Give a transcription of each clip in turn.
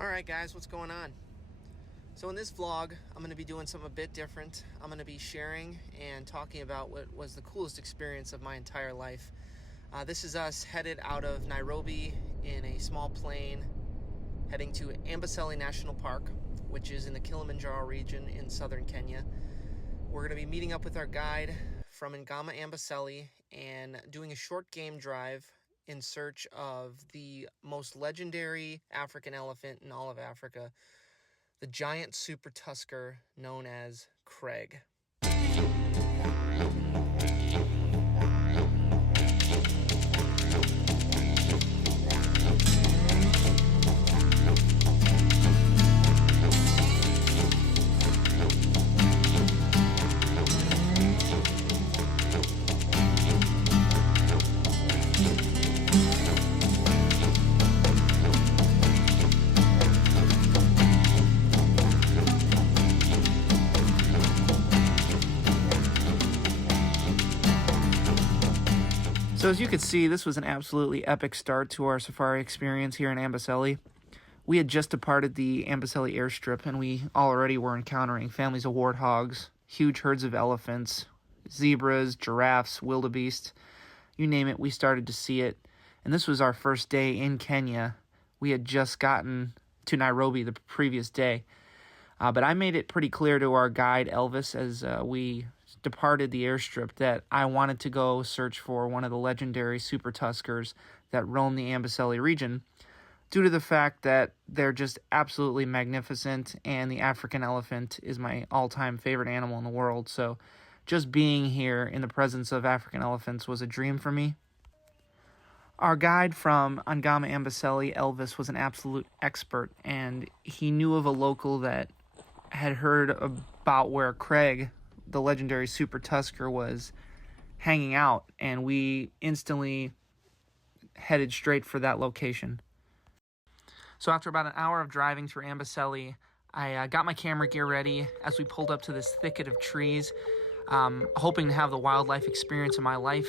Alright guys, what's going on? So in this vlog, I'm going to be doing something a bit different. I'm going to be sharing and talking about what was the coolest experience of my entire life. This is us headed out of Nairobi in a small plane, heading to Amboseli National Park, which is in the Kilimanjaro region in southern Kenya. We're going to be meeting up with our guide from Amboseli and doing a short game drive in search of the most legendary African elephant in all of Africa, the giant super tusker known as Craig. So as you can see, this was an absolutely epic start to our safari experience here in Amboseli. We had just departed the Amboseli airstrip, and we already were encountering families of warthogs, huge herds of elephants, zebras, giraffes, wildebeest, you name it, we started to see it. And this was our first day in Kenya. We had just gotten to Nairobi the previous day. But I made it pretty clear to our guide, Elvis, as we departed the airstrip, that I wanted to go search for one of the legendary super tuskers that roam the Amboseli region, due to the fact that they're just absolutely magnificent, and the African elephant is my all-time favorite animal in the world. So just being here in the presence of African elephants was a dream for me. Our guide from Amboseli, Elvis, was an absolute expert, and he knew of a local that had heard about where Craig, the legendary super tusker, was hanging out, and we instantly headed straight for that location. So after about an hour of driving through Amboseli, I got my camera gear ready as we pulled up to this thicket of trees, hoping to have the wildlife experience of my life.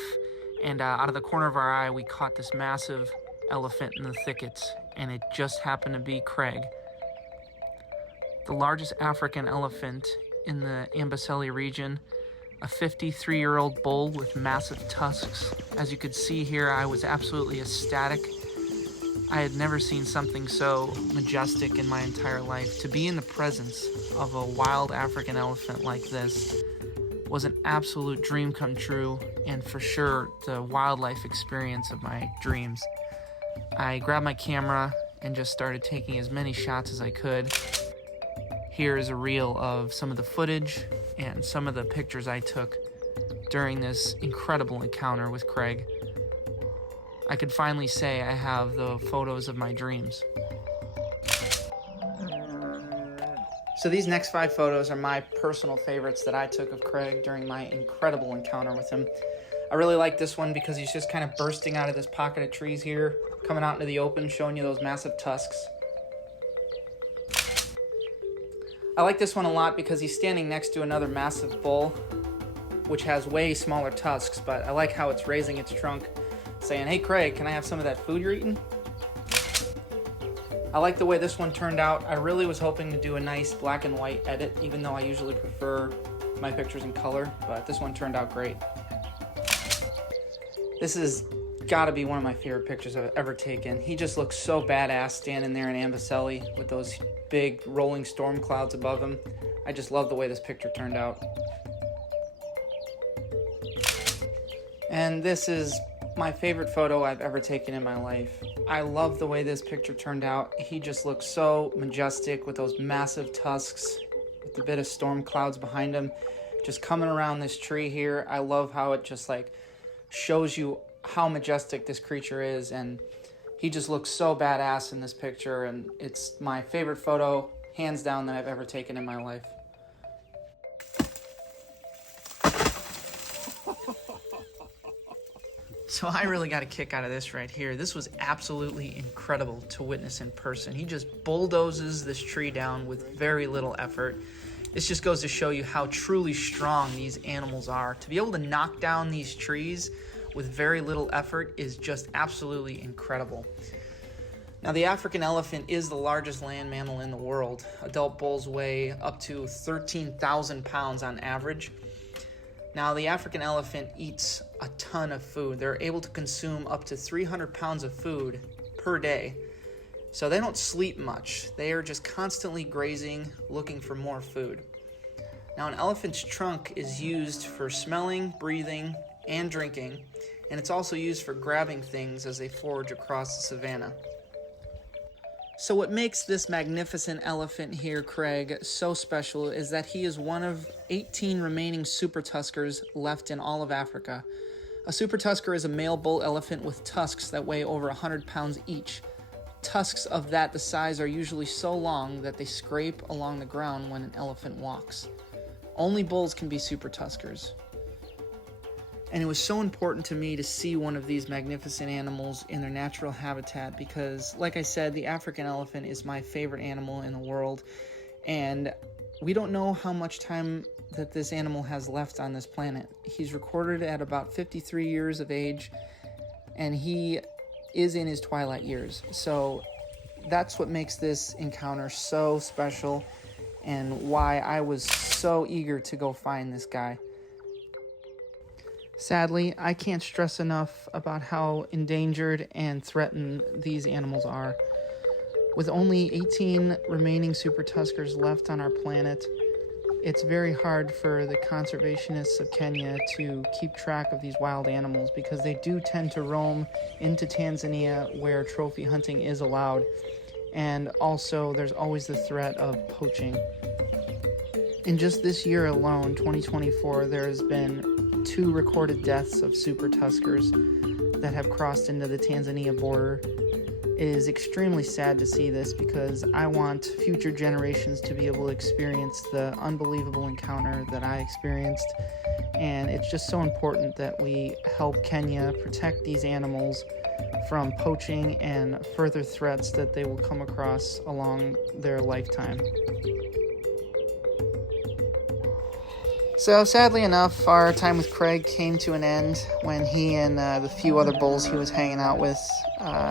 And out of the corner of our eye, we caught this massive elephant in the thickets, and it just happened to be Craig, the largest African elephant in the Amboseli region, a 53-year-old bull with massive tusks. As you could see here, I was absolutely ecstatic. I had never seen something so majestic in my entire life. To be in the presence of a wild African elephant like this was an absolute dream come true, and for sure the wildlife experience of my dreams. I grabbed my camera and just started taking as many shots as I could. Here is a reel of some of the footage and some of the pictures I took during this incredible encounter with Craig. I could finally say I have the photos of my dreams. So these next 5 photos are my personal favorites that I took of Craig during my incredible encounter with him. I really like this one because he's just kind of bursting out of this pocket of trees here, coming out into the open, showing you those massive tusks. I like this one a lot because he's standing next to another massive bull, which has way smaller tusks, but I like how it's raising its trunk, saying, "Hey Craig, can I have some of that food you're eating?" I like the way this one turned out. I really was hoping to do a nice black and white edit, even though I usually prefer my pictures in color, but this one turned out great. This has got to be one of my favorite pictures I've ever taken. He just looks so badass standing there in Amboseli with those big rolling storm clouds above him. I just love the way this picture turned out. And this is my favorite photo I've ever taken in my life. I love the way this picture turned out. He just looks so majestic with those massive tusks, with a bit of storm clouds behind him, just coming around this tree here. I love how it just like shows you how majestic this creature is, and he just looks so badass in this picture, and it's my favorite photo, hands down, that I've ever taken in my life. So I really got a kick out of this right here. This was absolutely incredible to witness in person. He just bulldozes this tree down with very little effort. This just goes to show you how truly strong these animals are. To be able to knock down these trees with very little effort is just absolutely incredible. Now, the African elephant is the largest land mammal in the world. Adult bulls weigh up to 13,000 pounds on average. Now, the African elephant eats a ton of food. They're able to consume up to 300 pounds of food per day. So they don't sleep much. They are just constantly grazing, looking for more food. Now, an elephant's trunk is used for smelling, breathing, and drinking, and it's also used for grabbing things as they forage across the savanna. So what makes this magnificent elephant here, Craig, so special is that he is one of 18 remaining Super Tuskers left in all of Africa. A Super Tusker is a male bull elephant with tusks that weigh over 100 pounds each. Tusks of the size are usually so long that they scrape along the ground when an elephant walks. Only bulls can be Super Tuskers. And it was so important to me to see one of these magnificent animals in their natural habitat because, like I said, the African elephant is my favorite animal in the world. And we don't know how much time that this animal has left on this planet. He's recorded at about 53 years of age, and he is in his twilight years. So that's what makes this encounter so special and why I was so eager to go find this guy. Sadly, I can't stress enough about how endangered and threatened these animals are. With only 18 remaining Super Tuskers left on our planet, it's very hard for the conservationists of Kenya to keep track of these wild animals because they do tend to roam into Tanzania where trophy hunting is allowed. And also, there's always the threat of poaching. In just this year alone, 2024, there has been 2 recorded deaths of Super Tuskers that have crossed into the Tanzania border. It is extremely sad to see this because I want future generations to be able to experience the unbelievable encounter that I experienced. And it's just so important that we help Kenya protect these animals from poaching and further threats that they will come across along their lifetime. So sadly enough, our time with Craig came to an end when he and the few other bulls he was hanging out with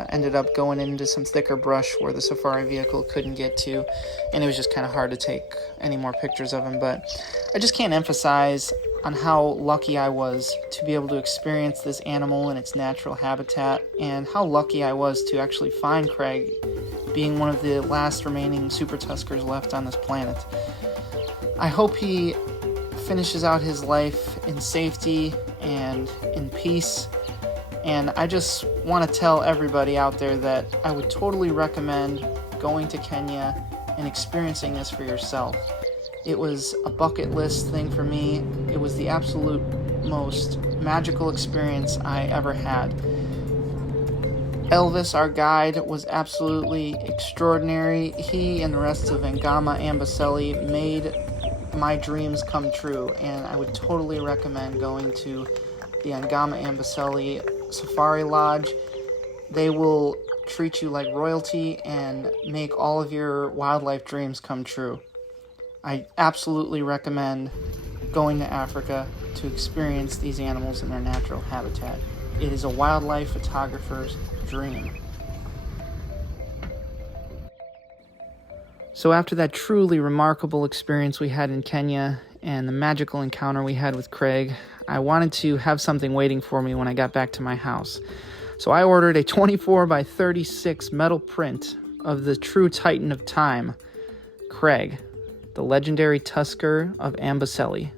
ended up going into some thicker brush where the safari vehicle couldn't get to, and it was just kind of hard to take any more pictures of him. But I just can't emphasize on how lucky I was to be able to experience this animal in its natural habitat, and how lucky I was to actually find Craig, being one of the last remaining Super Tuskers left on this planet. I hope he finishes out his life in safety and in peace. And I just want to tell everybody out there that I would totally recommend going to Kenya and experiencing this for yourself. It was a bucket list thing for me. It was the absolute most magical experience I ever had. Elvis, our guide, was absolutely extraordinary. He and the rest of Amboseli made my dreams come true, and I would totally recommend going to the Amboseli Safari Lodge. They will treat you like royalty and make all of your wildlife dreams come true. I absolutely recommend going to Africa to experience these animals in their natural habitat. It is a wildlife photographer's dream. So after that truly remarkable experience we had in Kenya and the magical encounter we had with Craig, I wanted to have something waiting for me when I got back to my house. So I ordered a 24 by 36 metal print of the true titan of time, Craig, the legendary tusker of Amboseli.